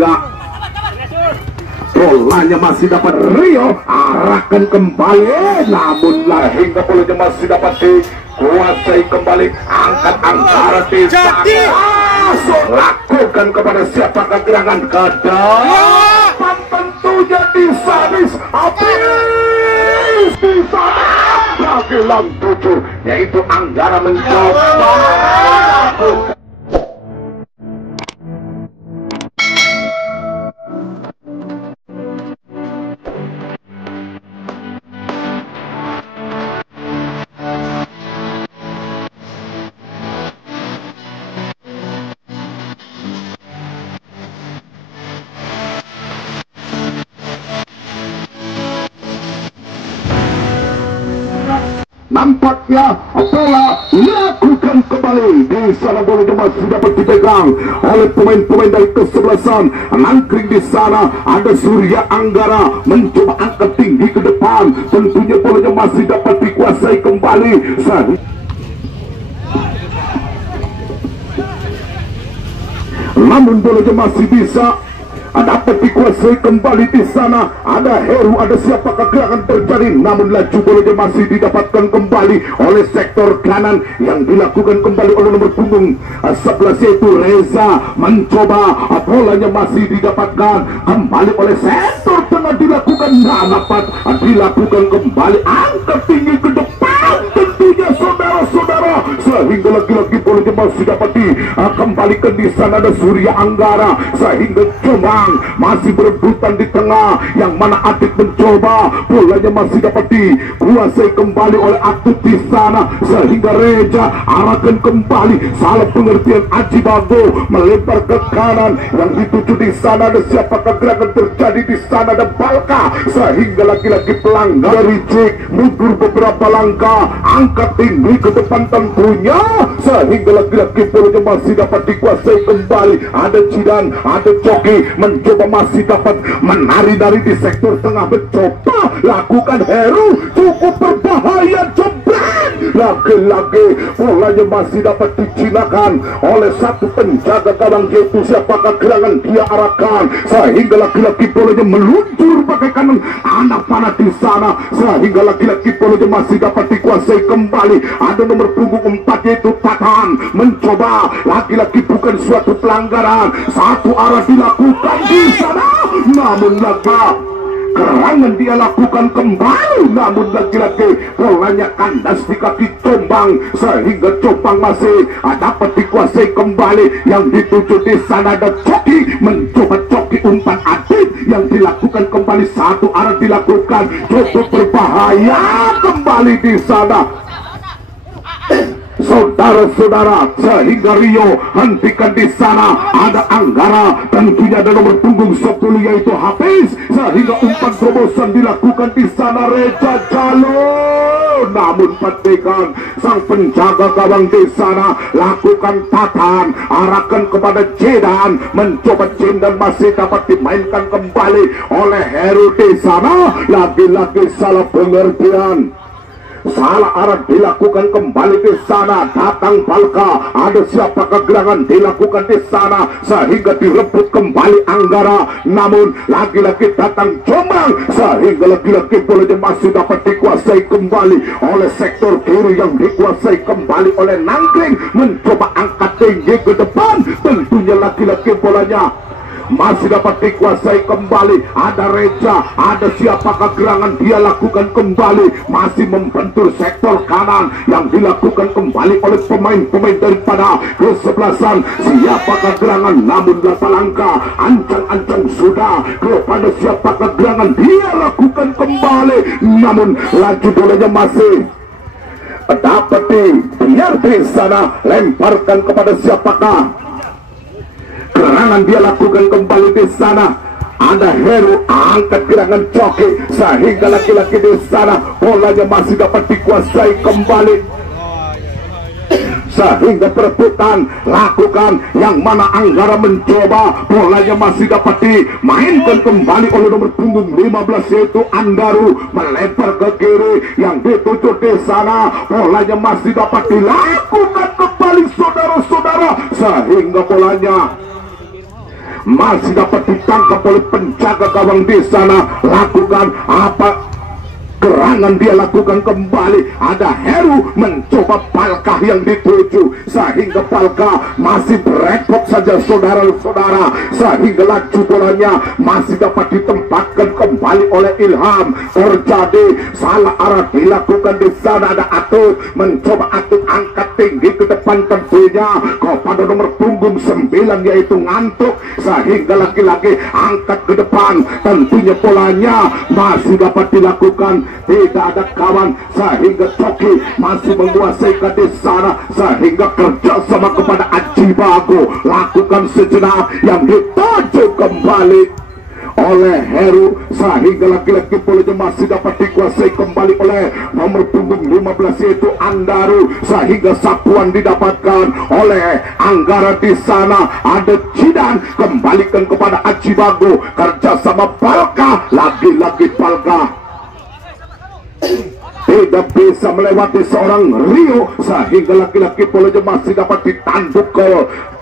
sehingga bolanya masih dapat Rio arahkan kembali, namun hingga bolanya masih dapat dikuasai kembali, angkat angkara lakukan kepada siapakah gerangan ke depan, tentunya di Sanis habis di sana lagi lang 7 yaitu Anggara mencoba nampaknya bola lakukan kembali di sana, bola masih dapat dipegang oleh pemain-pemain dari kesebelasan Nangkring. Di sana ada Surya Anggara mencoba angkat tinggi ke depan, tentunya bolanya masih dapat dikuasai kembali. Namun bolanya masih bisa dapat dikuasai kembali. Di sana ada Heru, ada siapakah gerangan terjadi, namun laju bolanya masih didapatkan kembali oleh sektor kanan yang dilakukan kembali oleh nomor punggung 11 yaitu Reza, mencoba bolanya masih didapatkan kembali oleh sektor tengah, dilakukan dapat dilakukan kembali, angkat tinggi ke depan tentunya saudara-saudara, sehingga lagi-lagi bolanya masih dapat dikembalikan. Di sana ada Surya Anggara, sehingga Jombang masih berebutan di tengah, yang mana Adik mencoba, bolanya masih dapat dikuasai kembali oleh Atut di sana, sehingga Reja arahkan kembali, salah pengertian Aji Bago melempar ke kanan, yang dituju di sana ada siapakah gerangan terjadi. Di sana ada Balka, sehingga lagi-lagi pelanggar dari Jake mundur beberapa langkah, angkat tinggi ke depan tentunya, sehingga lagi-lagi bolanya masih dapat dikuasai kembali. Ada Cidan, ada Coki mencoba masih dapat menari dari di sektor tengah, mencoba lakukan Heru, cukup berbahaya, jebret lagi-lagi bolanya masih dapat dicinakan oleh satu penjaga gawang yaitu siapakah gerangan dia arahkan, sehingga lagi-lagi bolanya meluncur bagaikan anak panah di sana, sehingga lagi-lagi bolanya masih dapat dikuasai kembali. Ada nomor punggung 4 yaitu Tatan mencoba lagi-lagi, bukan suatu pelanggaran, satu arah dilakukan di sana, namun lagi gerangan dia lakukan kembali, namun lagi-lagi bolanya kandas di kaki Jombang, sehingga Jombang masih dapat dikuasai kembali. Yang dituju di sana ada Coki, mencoba Coki umpan Adit yang dilakukan kembali, satu arah dilakukan, cukup berbahaya kembali di sana saudara-saudara, sehingga Rio hentikan. Di sana ada Anggara, tentunya ada nomor punggung 10 yaitu Hafiz, sehingga umpan terobosan dilakukan di sana Reja Jalo, namun petikan sang penjaga gawang di sana lakukan Tatan, arahkan kepada Jedan, mencoba Jedan masih dapat dimainkan kembali oleh Heru. Di sana lagi-lagi salah pengertian, salah arah dilakukan kembali. Di sana datang Balka, ada siapakah gerangan dilakukan di sana, sehingga direbut kembali Anggara, namun lagi-lagi datang Jombang, sehingga lagi-lagi bolanya masih dapat dikuasai kembali oleh sektor kiri yang dikuasai kembali oleh Nangkring, mencoba angkat tinggi ke depan, tentunya lagi-lagi bolanya masih dapat dikuasai kembali. Ada Reja, ada siapakah gerangan dia lakukan kembali, masih membentur sektor kanan yang dilakukan kembali oleh pemain-pemain daripada kesebelasan siapakah gerangan, namun 8 langkah ancang-ancang sudah kepada siapakah gerangan dia lakukan kembali, namun laju bolanya masih dapat biar di sana lemparkan kepada siapakah gerangan dia lakukan kembali. Di sana ada Heru, angkat gerangan Coki, sehingga laki-laki di sana bolanya masih dapat dikuasai kembali, sehingga perebutan lakukan, yang mana Anggara mencoba, bolanya masih dapat dimainkan kembali oleh nomor punggung 15 yaitu Andaru, melempar ke kiri, yang dituju di sana bolanya masih dapat dilakukan kembali saudara-saudara, sehingga bolanya masih dapat ditangkap oleh penjaga gawang di sana. Lakukan apa gerangan dia lakukan kembali. Ada Heru mencoba Palka yang dituju, sehingga Palka masih berepot saja saudara-saudara, sehingga laju bolanya masih dapat ditempatkan kembali oleh Ilham. Terjadi salah arah dilakukan di sana. Ada Atut mencoba Atut angkat tinggi ke depan tentunya kepada nomor punggung 9 yaitu Ngantuk, sehingga lagi-lagi angkat ke depan. Tentunya polanya masih dapat dilakukan, tidak ada kawan, sehingga Coki masih menguasai di sana, sehingga kerjasama kepada Aji Bago lakukan sejenak yang dituju kembali oleh Heru, sehingga laki-laki polanya masih dapat dikuasai kembali oleh nomor punggung 15 yaitu Andaru, sehingga sapuan didapatkan oleh Anggara di sana. Ada Jidan kembalikan kepada Aji Bago, kerjasama Palka, lagi-lagi Palka tidak bisa melewati seorang Rio, sehingga laki-laki polanya masih dapat ditanduk ke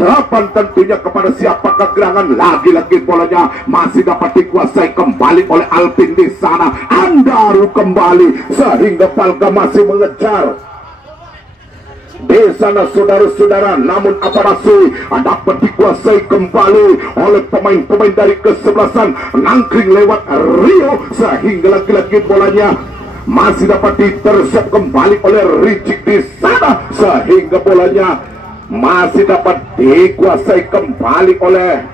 depan tentunya kepada siapakah gerangan. Lagi-lagi polanya masih dapat dikuasai kembali oleh Alvin di sana. Andaru kembali, sehingga Palka masih mengejar di sana saudara-saudara, namun apa masih dapat dikuasai kembali oleh pemain-pemain dari kesebelasan Nangkring lewat Rio, sehingga lagi-lagi bolanya masih dapat diterusap kembali oleh Ricik di sana, sehingga bolanya masih dapat dikuasai kembali oleh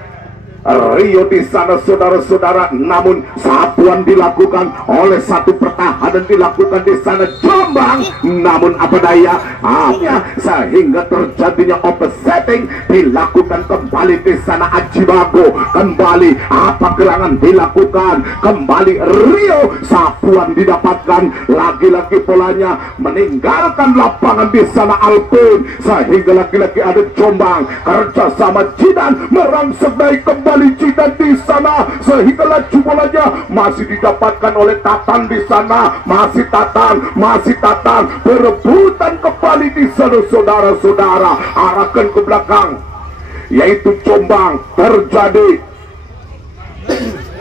Rio di sana saudara-saudara. Namun sapuan dilakukan oleh satu pertahanan dilakukan di sana Jombang, namun apa daya sehingga terjadinya offsetting dilakukan kembali di sana. Aji Bago kembali, apa gerangan dilakukan kembali Rio, sapuan didapatkan, lagi-lagi polanya meninggalkan lapangan di sana Alvin, sehingga lagi-lagi ada Jombang kerjasama Jidan merangsek naik kembali Jidan di sana, sehingga laju bolanya masih didapatkan oleh Tatan di sana. Masih Tatan berebutan kembali di sana saudara-saudara, arahkan ke belakang yaitu Jombang. Terjadi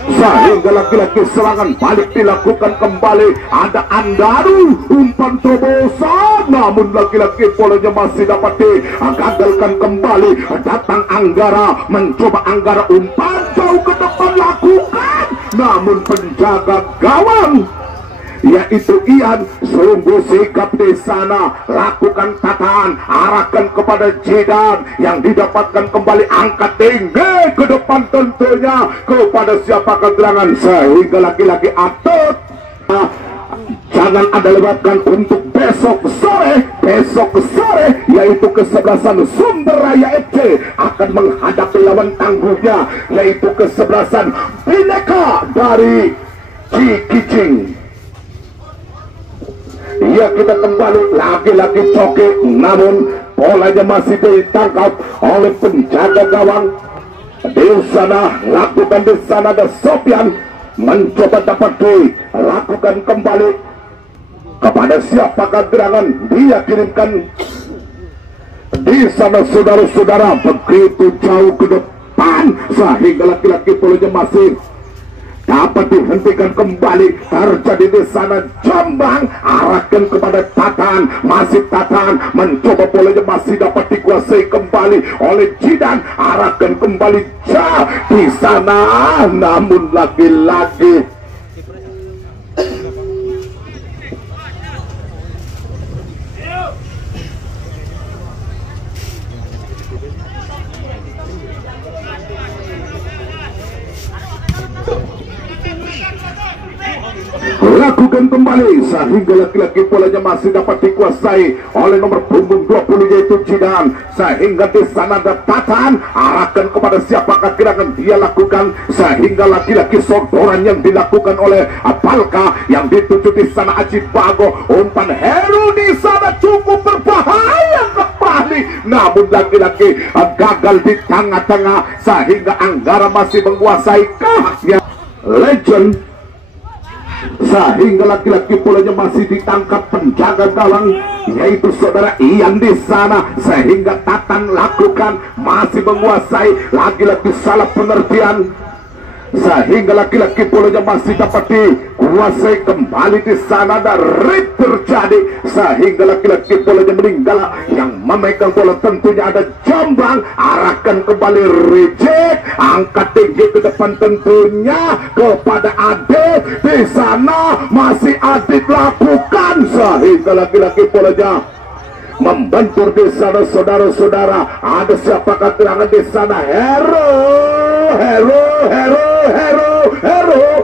sehingga lagi-lagi serangan balik dilakukan kembali. Ada Andaru umpan terobosan, namun lagi-lagi bolanya masih dapat digagalkan kembali. Datang Anggara, mencoba Anggara umpan jauh ke depan lakukan, namun penjaga gawang yaitu Ian sungguh sikap di sana. Lakukan Tatan, arahkan kepada Jidan yang didapatkan kembali, angkat tinggi ke depan tentunya kepada siapakah gerangan, sehingga lagi-lagi Atut jangan Anda lewatkan untuk besok sore yaitu kesebelasan Sumber Raya FC akan menghadapi lawan tangguhnya yaitu kesebelasan Bineka dari Cikicing. Ya, kita kembali lagi-lagi Coki, namun polanya masih ditangkap oleh penjaga gawang di sana. Lakukan di sana ada Sofian mencoba dapat dilakukan kembali kepada siapakah gerangan, dia kirimkan di sana saudara-saudara begitu jauh ke depan, sehingga laki-laki polanya masih dapat dihentikan kembali. Terjadi di sana Jombang, arahkan kepada Tatan, masih Tatan mencoba bolanya masih dapat dikuasai kembali oleh Jidan, arahkan kembali di sana, namun lagi-lagi lakukan kembali, sehingga laki-laki polanya masih dapat dikuasai oleh nomor punggung 20 yaitu Jidan, sehingga di sana ada Tatan, arahkan kepada siapakah gerangan dia lakukan, sehingga laki-laki sodoran yang dilakukan oleh Palka yang dituju di sana Aji Bago. Umpan Heru di sana cukup berbahaya kembali, namun laki-laki gagal di tengah-tengah, sehingga Anggara masih menguasai kahnya. Legend sehingga laki-laki bolanya masih ditangkap penjaga gawang yaitu saudara Ian di sana, sehingga Tatan lakukan masih menguasai, lagi-lagi salah pengertian, sehingga laki-laki bolanya masih dapat dikuasai kembali di sana. Ada rip terjadi sehingga laki-laki bolanya meninggal. Yang memegang bola tentunya ada Jombang, arahkan kembali reject, angkat tinggi ke depan tentunya kepada Adit. Di sana masih Adit lakukan sehingga laki-laki bolanya membentur di sana. Saudara-saudara, ada siapakah gerangan di sana? Hero,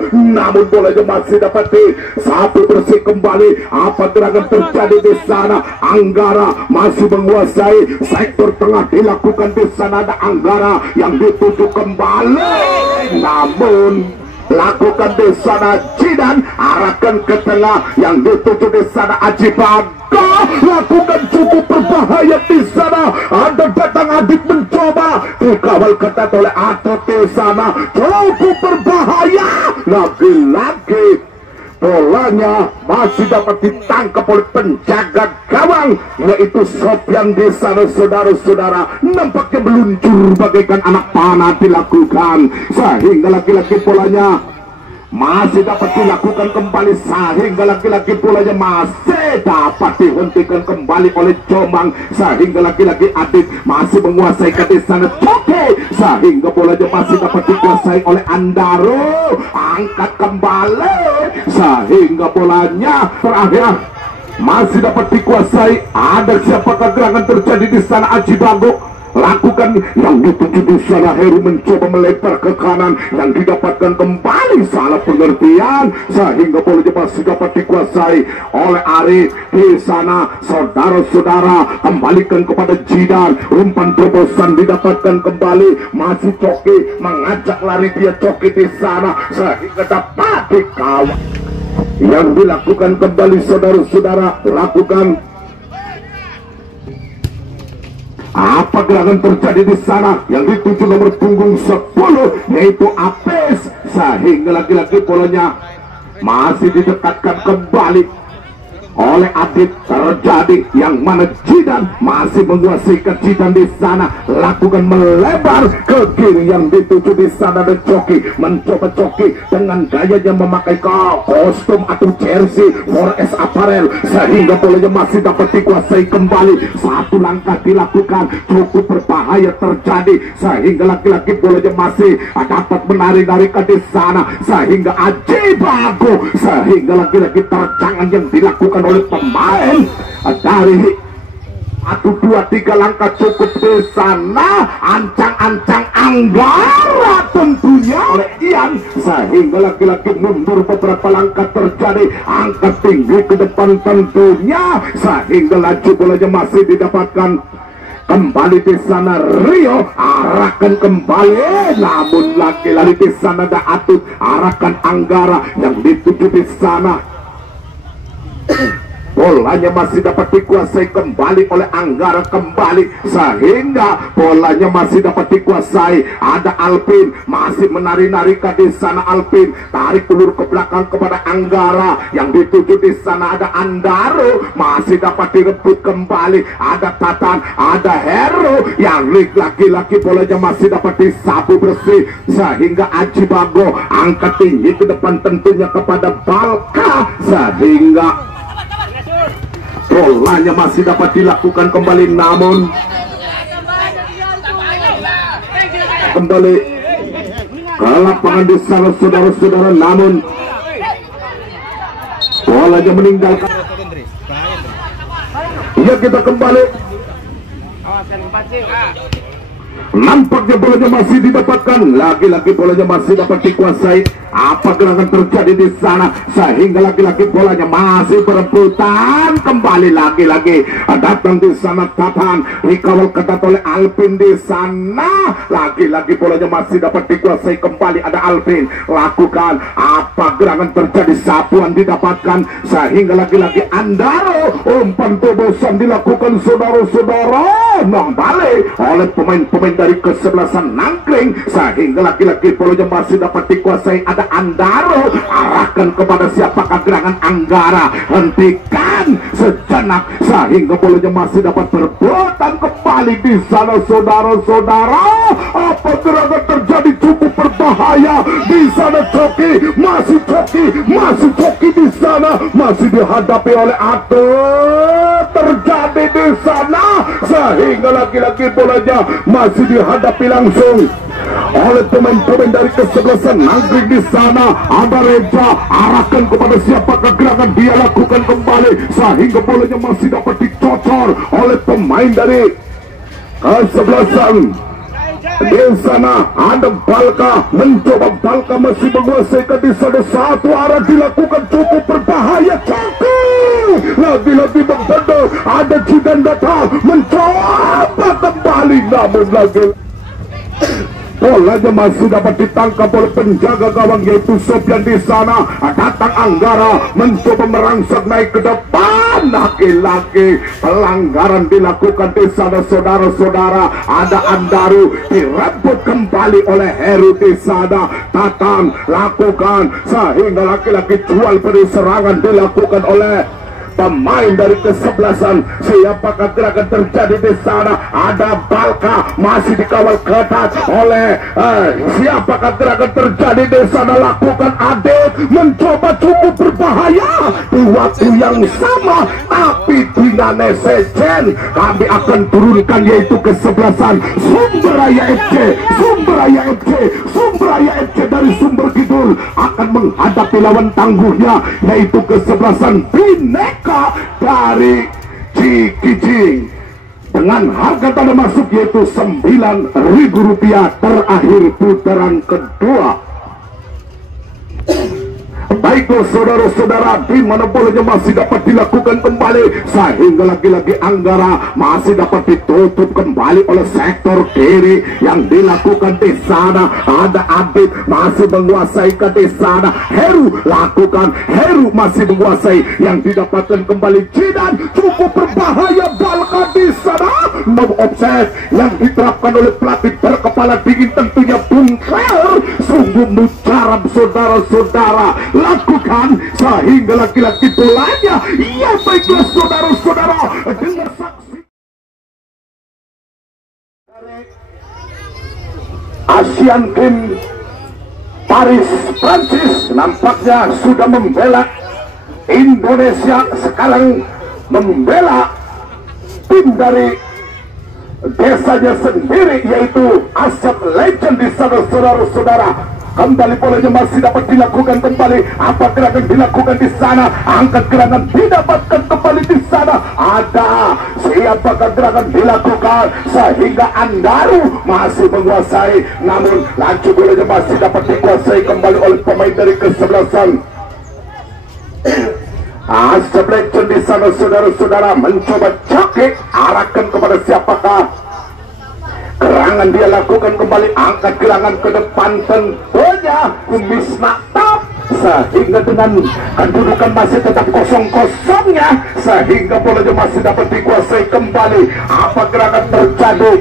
namun bolanya masih dapat disapu bersih kembali. Apa gerangan terjadi di sana? Anggara masih menguasai sektor tengah, dilakukan di sana. Ada Anggara yang dituju kembali, namun lakukan di sana Jidan, arahkan ke tengah, yang dituju di sana Aji Bago, lakukan cukup berbahaya di sana. Ada datang Adit mencoba dikawal ketat oleh Atot di sana, cukup berbahaya. Lagi-lagi bolanya masih dapat ditangkap oleh penjaga gawang yaitu Sofyan di sana. Saudara-saudara, nampaknya meluncur bagaikan anak panah dilakukan sehingga laki-laki bolanya masih dapat dilakukan kembali, sehingga laki-laki bolanya masih dapat dihentikan kembali oleh Jombang, sehingga laki-laki Adit masih menguasai ke sana Coki, sehingga bolanya masih dapat dikuasai oleh Andaro, angkat kembali sehingga bolanya terakhir masih dapat dikuasai. Ada siapakah gerangan terjadi di sana? Aji Bago lakukan yang dituju di sana. Heru mencoba melebar ke kanan, yang didapatkan kembali salah pengertian sehingga bolanya masih dapat dikuasai oleh Ari di sana. Saudara-saudara, kembalikan kepada Jidan, umpan terobosan didapatkan kembali, masih Coki mengajak lari dia Coki di sana sehingga dapat dikawal. Yang dilakukan kembali saudara-saudara, lakukan apa gerangan terjadi di sana? Yang dituju nomor punggung 10 yaitu Apes, sehingga lagi-lagi bolanya masih didekatkan kembali oleh Adit. Terjadi yang mana Jidan masih menguasai ke Jidan di sana, lakukan melebar ke kiri, yang dituju di sana dan Coki mencoba Coki dengan gayanya memakai kostum atau jersey 4S Apparel sehingga bolanya masih dapat dikuasai kembali. Satu langkah dilakukan, cukup berbahaya terjadi sehingga laki-laki bolanya masih dapat menari-nari ke di sana sehingga Aji Bago, sehingga laki-laki terjangan yang dilakukan oleh pemain dari 1, 2, 3 langkah cukup di sana. Ancang-ancang Anggara tentunya oleh Ian sehingga laki-laki mundur beberapa langkah terjadi, angkat tinggi ke depan tentunya sehingga laju bolanya masih didapatkan kembali di sana. Rio arahkan kembali, namun laki-laki di sana ada Atut, arahkan Anggara yang dituju di sana. Bolanya masih dapat dikuasai kembali oleh Anggara kembali sehingga bolanya masih dapat dikuasai. Ada Alpin masih menari-nari ke di sana. Alpin tarik ulur ke belakang kepada Anggara, yang dituju di sana ada Andaro masih dapat direbut kembali. Ada Tatan, ada Heru yang laki-laki bolanya masih dapat disapu bersih sehingga Aji Bago angkat tinggi ke depan tentunya kepada Balka sehingga bolanya masih dapat dilakukan kembali, namun kembali ke lapangan di sana saudara-saudara, namun bolanya meninggalkan. Ya, kita kembali. Nampaknya bolanya masih didapatkan, lagi-lagi bolanya masih dapat dikuasai. Apa gerangan terjadi di sana sehingga lagi-lagi bolanya masih berebutan kembali. Lagi-lagi datang di sana Tatan, dikawal ketat oleh Alvin di sana. Lagi-lagi bolanya masih dapat dikuasai kembali. Ada Alvin lakukan apa gerangan terjadi, sapuan didapatkan sehingga lagi-lagi Andaro umpan terobosan dilakukan saudara-saudara, kembali oleh pemain-pemain dari kesebelasan Nangkring sehingga laki-laki bolanya masih dapat dikuasai. Ada ada Andaro, arahkan kepada siapakah gerangan Anggara, hentikan sejenak sehingga bolanya masih dapat berputar kembali di sana saudara-saudara. Apa gerangan terjadi cukup berbahaya di sana. Coki di sana masih dihadapi oleh Ado, terjadi di sana sehingga lagi-lagi bolanya masih dihadapi langsung oleh pemain-pemain dari kesebelasan Nagreg. Di sana ada Reja, arahkan kepada siapakah gerangan dia lakukan kembali sehingga bolanya masih dapat dicocor oleh pemain dari kesebelasan. Di sana ada Balka, mencoba Balka masih menguasai di sana, satu arah dilakukan cukup berbahaya. Lagi-lagi berbeda, ada Jidan datang mencoba kembali, namun lagi bolanya masih dapat ditangkap oleh penjaga gawang yaitu Sofyan. Di sana datang Anggara mencoba merangsek naik ke depan, laki-laki pelanggaran dilakukan di sana saudara-saudara. Ada Andaru direbut kembali oleh Heru. Di sana Tatang lakukan sehingga laki-laki jual beri serangan dilakukan oleh pemain dari kesebelasan. Siapakah gerakan terjadi di sana? Ada Balka masih dikawal ketat oleh siapakah gerakan terjadi di sana? Lakukan Adit mencoba cukup berbahaya di waktu yang sama, tapi dengan sejen kami akan turunkan yaitu kesebelasan Sumberaya FC dari Sumber Kidul akan menghadapi lawan tangguhnya yaitu kesebelasan Bineka dari Cikijing dengan harga tanda masuk yaitu Rp9.000 terakhir putaran kedua. Baiklah saudara-saudara, di mana bolanya masih dapat dilakukan kembali sehingga lagi-lagi Anggara masih dapat ditutup kembali oleh sektor kiri yang dilakukan di sana. Ada Abid masih menguasai ke di sana. Heru lakukan, Heru masih menguasai yang didapatkan kembali Jidan, cukup berbahaya Balka di sana. No offset yang diterapkan oleh pelatih berkepala dingin tentunya Bung Kler, sungguh mujarab saudara-saudara. Lakukan sehingga laki-laki bolanya. Ya baiklah saudara-saudara, dengan saksi Asian Games Paris Prancis nampaknya sudah membela Indonesia, sekarang membela tim dari desanya sendiri yaitu Asap Legend di sana saudara-saudara. Kembali bolanya masih dapat dilakukan kembali. Apa gerakan dilakukan di sana? Angkat gerakan didapatkan kembali di sana. Ada siapakah gerakan dilakukan sehingga Andaru masih menguasai, namun laju bolanya masih dapat dikuasai kembali oleh pemain dari kesebelasan Asap Legend di sana saudara-saudara. Mencoba cakik, arahkan kepada siapakah gerangan dia lakukan kembali, angkat gerangan ke depan tentunya Misnatap sehingga dengan kedudukan masih tetap kosong-kosongnya sehingga bolanya masih dapat dikuasai kembali. Apa gerakan terjadi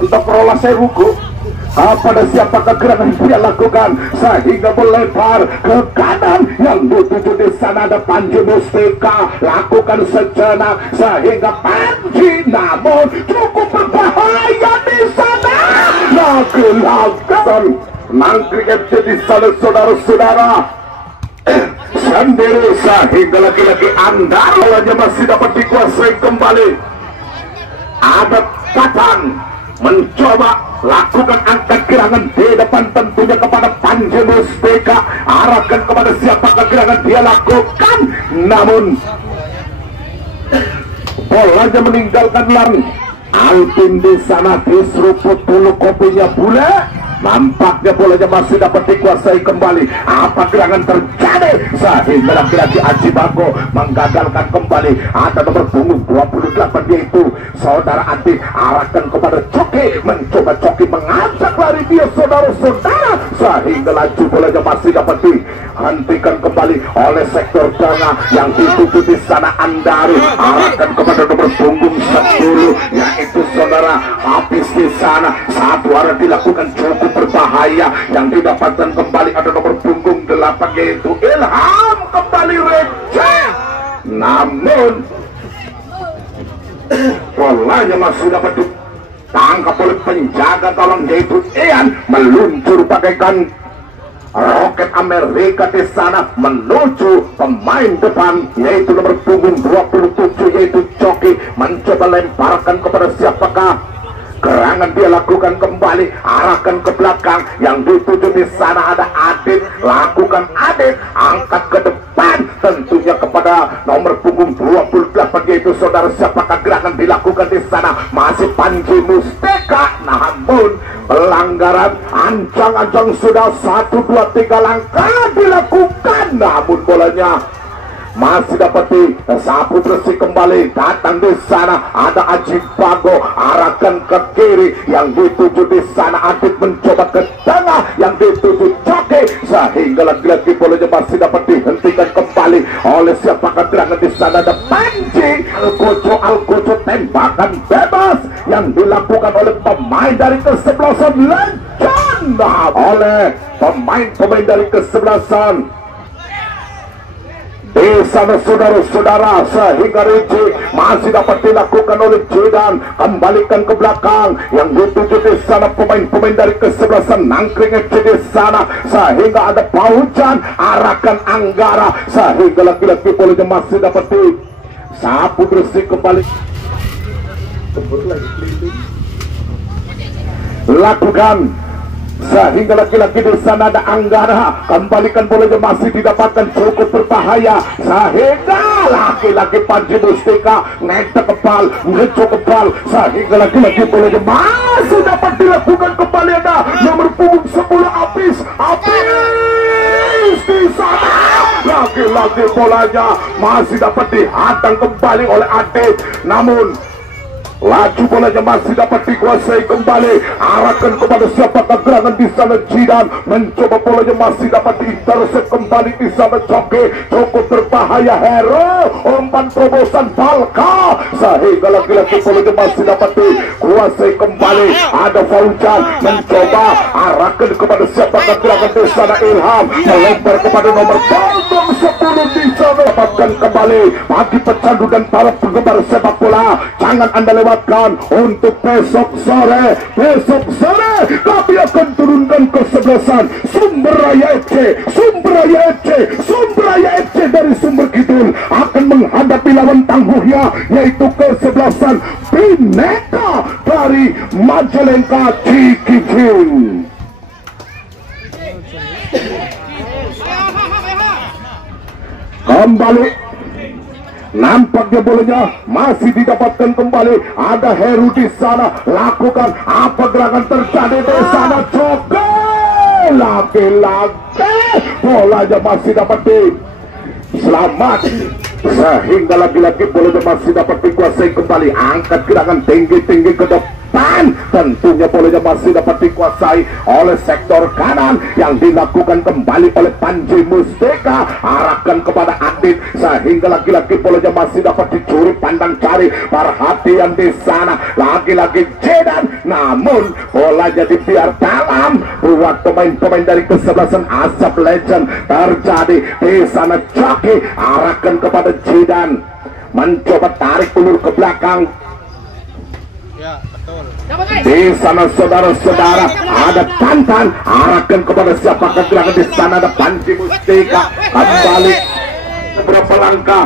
untuk Rola Seruku? Pada siapakah gerangan dia lakukan sehingga melebar ke kanan yang dituju di sana. Ada Panji Mustika lakukan sejenak sehingga Panji namun cukup berbahaya di sana. Lagi-lagi Nagreg FC di sana saudara-saudara sendiri sehingga lagi-lagi Andaro aja masih dapat dikuasai kembali. Ada Tatang mencoba lakukan angkat gerangan di depan tentunya kepada Panji Mustika, arahkan kepada siapakah gerangan dia lakukan, namun bolanya meninggalkan lari. Alvin di sana diseruput dulu kopinya bule. Nampaknya bolanya masih dapat dikuasai kembali. Apa gerangan terjadi sehingga laki-laki Aji Bago menggagalkan kembali. Ada nomor punggung 28 yaitu saudara Adi, arahkan kepada Coki, mencoba Coki mengajak lari dia saudara-saudara. sana, sehingga laju bolanya masih dapat dihentikan kembali oleh sektor tengah yang dituju di sana. Andari arahkan kepada nomor punggung 10, yaitu saudara habis di sana. Satu arah dilakukan cukup berbahaya, yang didapatkan kembali ada nomor punggung 8, yaitu Ilham. Kembali receh, namun bolanya masih dapat ditangkap oleh penjaga gawang, yaitu Ian. Meluncur bagaikan roket Amerika di sana menuju pemain depan, yaitu nomor punggung 27, yaitu Coki. Mencoba lemparkan kepada siapakah? Gerangan dia lakukan kembali, arahkan ke belakang, yang dituju di sana ada Adit. Lakukan Adit, angkat ke depan, tentunya kepada nomor punggung 28, yaitu saudara siapakah? Gerangan dilakukan di sana masih Panji Musteka, namun pelanggaran ancang-ancang sudah 1, 2, 3 langkah dilakukan, namun bolanya masih dapat disapu bersih kembali. Datang di sana ada Aji Bago, arahkan ke kiri, yang dituju di sana Adit. Mencoba ke tengah, yang dituju Coki, sehingga lagi-lagi bolanya masih dapat dihentikan kembali oleh siapakah? Gerangan di sana ada Panji. Algojo tembakan bebas yang dilakukan oleh pemain dari kesebelasan Legend, oleh pemain dari kesebelasan di sana saudara-saudara, sehingga Ricci masih dapat dilakukan oleh Jidan. Kembalikan ke belakang, yang dituju di sana pemain-pemain dari kesebelasan Nangkring FC di sana, sehingga ada Paujan, arahkan Anggara, sehingga lagi-lagi bolanya masih dapat disapu bersih kembali. Lakukan, sehingga lagi-lagi di sana ada Anggara. Kembalikan bolanya masih didapatkan cukup berbahaya, sehingga lagi-lagi Panji Mustika ngetek kepal, ngecok kepal, sehingga lagi-lagi bolanya masih dapat dilakukan kembali. Ada nomor punggung 10 Apis di sana. Lagi-lagi bolanya masih dapat dihadang kembali oleh Adit, namun laju bolanya masih dapat dikuasai kembali, arahkan kepada siapakah? Gerangan di sana Jidan. Mencoba bolanya masih dapat diintercept kembali di sana Coki. Cukup berbahaya, Hero umpan terobosan Falka, sehingga lagi-lagi bolanya masih dapat dikuasai kembali. Ada Faujan, mencoba arahkan kepada siapakah? Gerangan di sana Ilham, melempar kepada nomor punggung 10 di sana. Dapatkan kembali bagi pecandu dan para penggemar sepak bola. Jangan Anda lewatkan untuk besok sore kami akan turunkan kesebelasan Sumber Raya FC dari Sumber Kidul akan menghadapi lawan tangguhnya, yaitu kesebelasan Bineka dari Majalengka Cikijing. Kembali nampaknya bolanya masih didapatkan kembali. Ada Heru di sana, lakukan apa gerangan terjadi di sana? Coba lagi-lagi bolanya masih dapat diselamat, sehingga lagi-lagi bolanya masih dapat dikuasai kembali. Angkat gerangan tinggi-tinggi ke depan, tentunya bolanya masih dapat dikuasai oleh sektor kanan, yang dilakukan kembali oleh Panji Mustika. Arahkan kepada Adit, sehingga lagi-lagi bolanya masih dapat dicuri pandang cari perhatian di sana. Lagi-lagi Jidan, namun bolanya dibiar dalam buat pemain-pemain dari kesebelasan Asap Legend. Terjadi di sana Coki, arahkan kepada Jidan, mencoba tarik ulur ke belakang. Ya, betul. Di sana saudara-saudara ada Tantan, arahkan kepada siapakah? Gerangan di sana ada Panji Mustika. Kembali beberapa langkah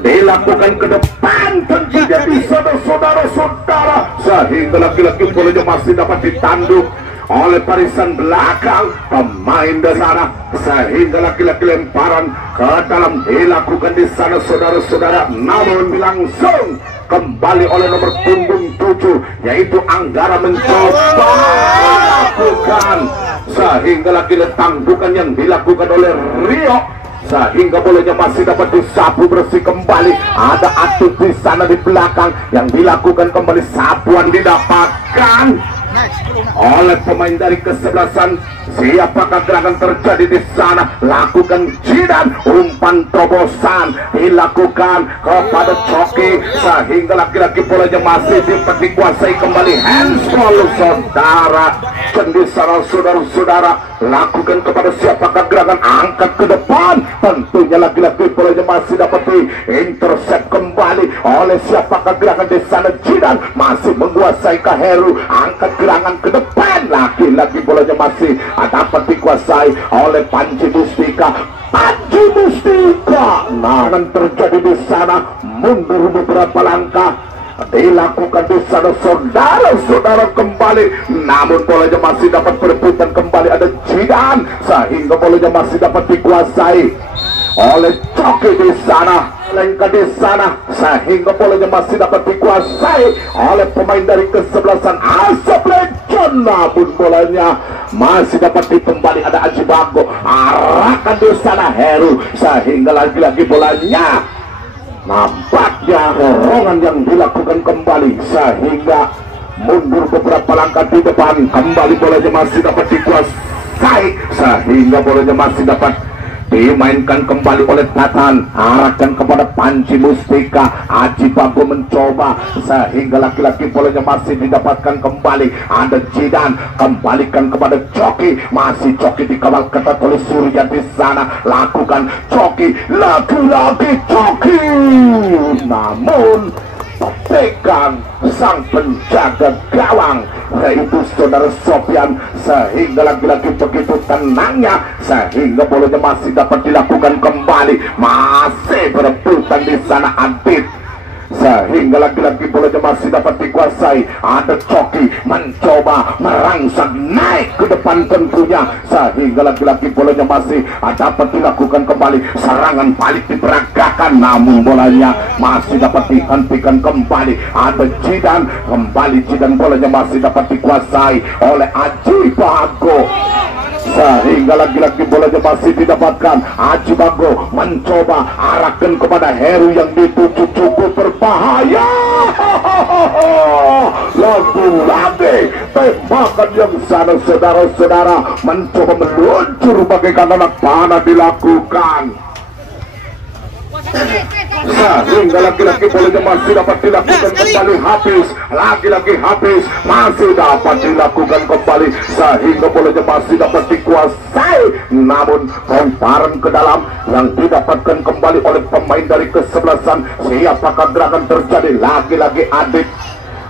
dilakukan ke depan, tentunya di sana saudara-saudara, sehingga lagi-lagi bolanya masih dapat ditanduk oleh barisan belakang pemain dari sana, sehingga lagi-lagi lemparan ke dalam dilakukan di sana saudara-saudara, namun langsung kembali oleh nomor punggung 7, yaitu Anggara. Mencoba lakukan, sehingga lagi tanggukan yang dilakukan oleh Rio, sehingga bolanya masih dapat disapu bersih kembali. Ada Atut di sana di belakang, yang dilakukan kembali sapuan didapatkan. oleh pemain dari kesebelasan. Siapakah gerakan terjadi di sana? Lakukan jidan, umpan terobosan dilakukan kepada Coki sehingga laki-laki bolanya masih dikuasai kembali. Handball saudara. Di sana saudara-saudara, lakukan kepada siapakah gerakan angkat ke depan. Tentunya laki-laki bolanya masih dapat intercept kembali oleh siapakah gerakan di sana. Jidan masih menguasai ke Heru, angkat gerangan ke depan. Laki-laki bolanya masih dapat dikuasai oleh Panji Mustika. Panji Mustika, nah, terjadi di sana, mundur beberapa langkah, dilakukan di sana saudara-saudara kembali, namun bolanya masih dapat berebutan kembali. Ada Jidan sehingga bolanya masih dapat dikuasai oleh Coki di sana, lengkap di sana sehingga bolanya masih dapat dikuasai oleh pemain dari kesebelasan Asap Legend, namun bolanya masih dapat ditembali. Ada Aji Bago, arahkan di sana Heru sehingga lagi-lagi bolanya nampaknya dorongan yang dilakukan kembali sehingga mundur beberapa langkah di depan. Kembali bolanya masih dapat dikuasai sehingga bolanya masih dapat dimainkan kembali oleh Tatan, arahkan kepada Panji Mustika. Aji Bago mencoba sehingga laki-laki bolanya masih didapatkan kembali. Ada Jidan, kembalikan kepada Coki, masih Coki dikawal ketat oleh Surya di sana. Lakukan Coki, lagi-lagi Coki, namun pegang sang penjaga gawang yaitu saudara Sofyan sehingga lagi-lagi begitu tenangnya sehingga bolanya masih dapat dilakukan kembali. Masih berebutan di sana Adit sehingga lagi-lagi bolanya masih dapat dikuasai. Ada Coki mencoba merangsang naik ke depan tentunya sehingga lagi-lagi bolanya masih dapat dilakukan kembali. Serangan balik diperagakan namun bolanya masih dapat dihentikan kembali. Ada Jidan, kembali Jidan, bolanya masih dapat dikuasai oleh Aji Bago sehingga lagi-lagi bolanya masih didapatkan. Aji Bago mencoba arahkan kepada Heru yang dituju cukup berbahaya. Lagi-lagi tembakan yang sana saudara-saudara mencoba meluncur bagaikan anak panah dilakukan sehingga laki-laki bolanya masih dapat dilakukan kembali. Habis, lagi-lagi habis, masih dapat dilakukan kembali sehingga bolanya masih dapat dikuasai. Namun lemparan ke dalam yang didapatkan kembali oleh pemain dari kesebelasan. Siapakah gerakan terjadi? Lagi-lagi Adit,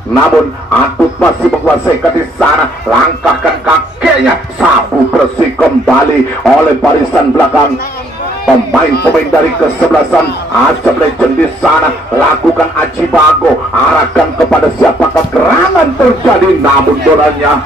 namun Atut masih menguasai di sana. Langkahkan kakinya, sapu bersih kembali oleh barisan belakang. Pemain-pemain dari kesebelasan Asap Legend di sana. Lakukan Aji Bago, arahkan kepada siapakah gerangan terjadi, namun bolanya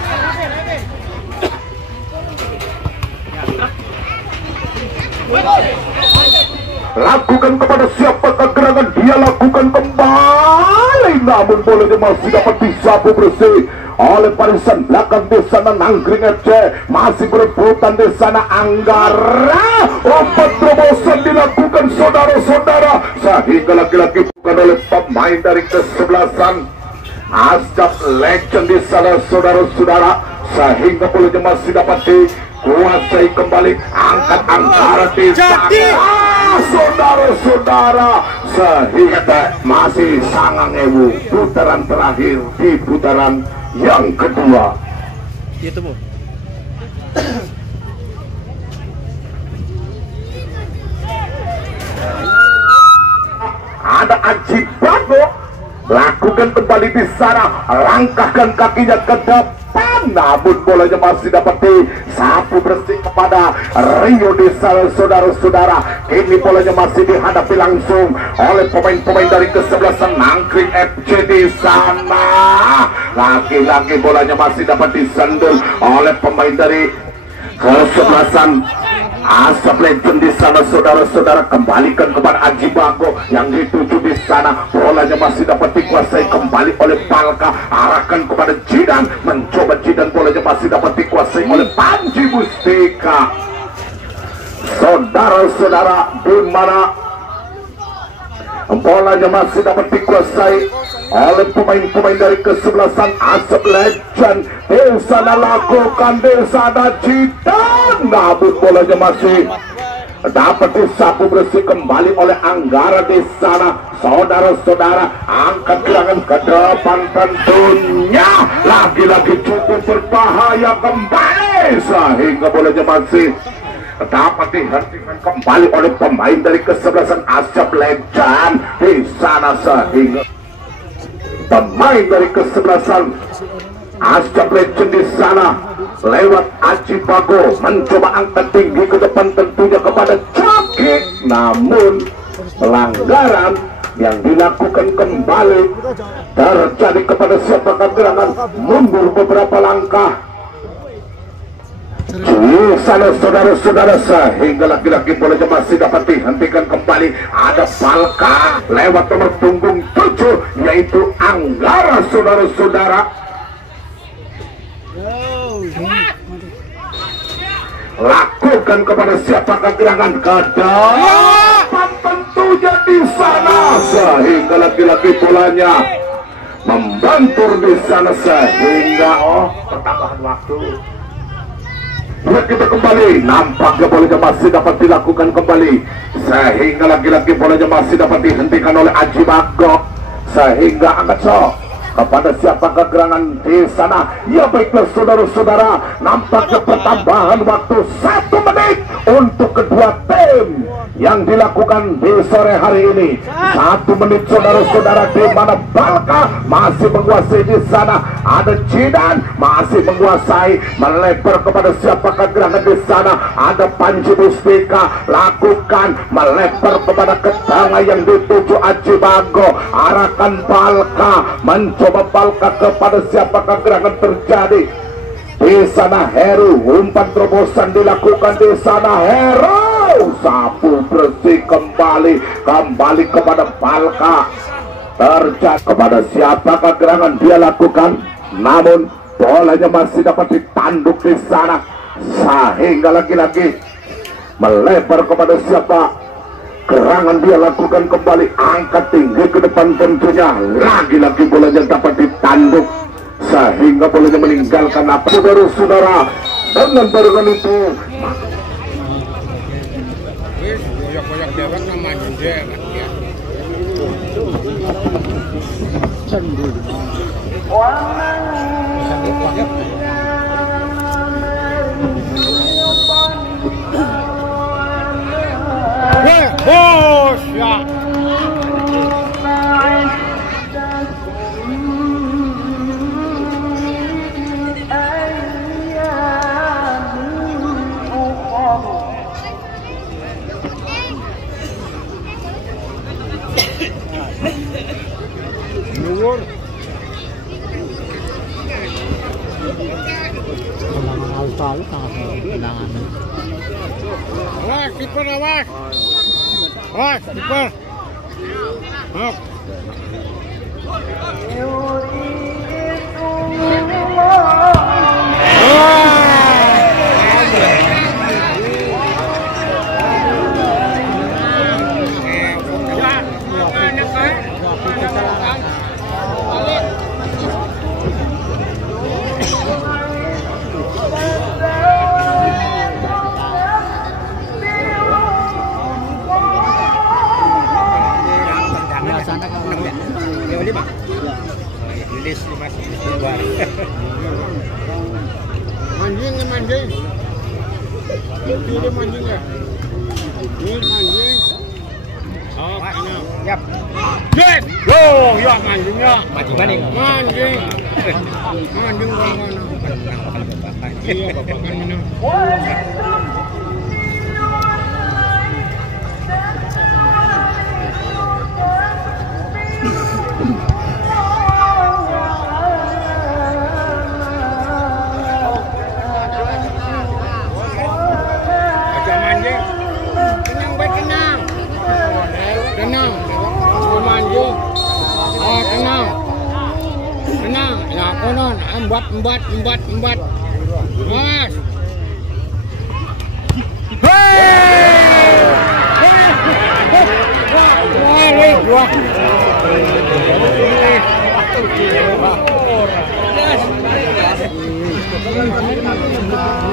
lakukan kepada siapakah gerangan, dia lakukan kembali, namun bolanya masih dapat disapu bersih oleh barisan belakang di sana. Nangkring FC masih berebutan di sana. Anggara, umpan terobosan dilakukan saudara-saudara sehingga lagi-lagi bukan oleh pemain dari kesebelasan Asap Legend di sana saudara-saudara sehingga bolanya masih dapat dikuasai kembali. Angkat Anggara di sana saudara-saudara sehingga masih sangang ewu putaran terakhir di putaran yang kedua. Itu Bu. Ada Aji Bago, lakukan kembali di sana, langkahkan kakinya ke depan, namun bolanya masih dapat disapu bersih kepada Rio di sana saudara-saudara. Kini bolanya masih dihadapi langsung oleh pemain-pemain dari kesebelasan Nangkring FC di sana. Lagi-lagi bolanya masih dapat disandul oleh pemain dari kesebelasan Asap Legend di sana saudara-saudara. Kembalikan kepada Aji Bago yang dituju di sana. Bolanya masih dapat dikuasai kembali oleh Palka. Arahkan kepada Jidan, mencoba Jidan, bolanya masih dapat dikuasai oleh Panji Mustika. Saudara-saudara, di mana bolanya masih dapat dikuasai oleh pemain-pemain dari kesebelasan Asep Legend. Di sana lakukan, di sana Cidan, namun bolanya masih dapat disapu bersih kembali oleh Anggara. Di sana saudara-saudara angkat gerangan ke depan, tentunya lagi-lagi cukup berbahaya kembali sehingga bolanya masih dapat dihentikan kembali oleh pemain dari kesebelasan Asep Legend. Di sana sehingga pemain dari kesebelasan Asep Legend di sana lewat Aji Bago mencoba angkat tinggi ke depan, tentunya kepada Coki, namun pelanggaran yang dilakukan kembali terjadi kepada siapakah gerangan mundur beberapa langkah. Di sana saudara-saudara sehingga laki-laki bolanya masih dapat dihentikan kembali. Ada Falka lewat nomor punggung 7 yaitu Anggara, saudara-saudara. Lakukan kepada siapakah gerangan ke depan, tentunya di sana sehingga laki-laki bolanya membantur di sana sehingga pertambahan waktu. Kita kembali, nampaknya bolanya masih dapat dilakukan kembali sehingga laki-laki bolanya masih dapat dihentikan oleh Aji Bago sehingga angkat sok kepada siapakah gerangan di sana. Ya baiklah saudara-saudara, nampaknya pertambahan waktu 1 menit untuk kedua tim yang dilakukan di sore hari ini. 1 menit saudara-saudara, di mana Balka masih menguasai di sana. Ada Cidan masih menguasai, melebar kepada siapakah gerangan di sana. Ada Panji Puspika lakukan melebar kepada ketanga yang dituju Aji Bago. Arahkan Balka, mencoba Balka kepada siapakah gerangan terjadi di sana. Heru, umpan terobosan dilakukan di sana. Heru sapu bersih kembali kepada Balka. Terjadi kepada siapakah gerangan dia lakukan, namun bolanya masih dapat ditanduk di sana sehingga lagi-lagi melebar kepada siapa gerangan dia lakukan kembali. Angkat tinggi ke depan, tentunya lagi-lagi bolanya dapat ditanduk sehingga bolanya meninggalkan apa. Saudara-saudara, dengan barengan itu koyak-koyak dewek namanya dewek ya. Bos ya. Luar. Tendangan Australia sangat tendangan. Awas, kiper awas. Awas, kiper. Hop. Manjing. Ini manjing ya. Ini manjing. Oh, ini. Yap. Yes. Yo, ya manjingnya. Manjing. Manjing mana? Iya, bapak kan minum. Tenang, ya konon, embat. Mas. Wah, Bang.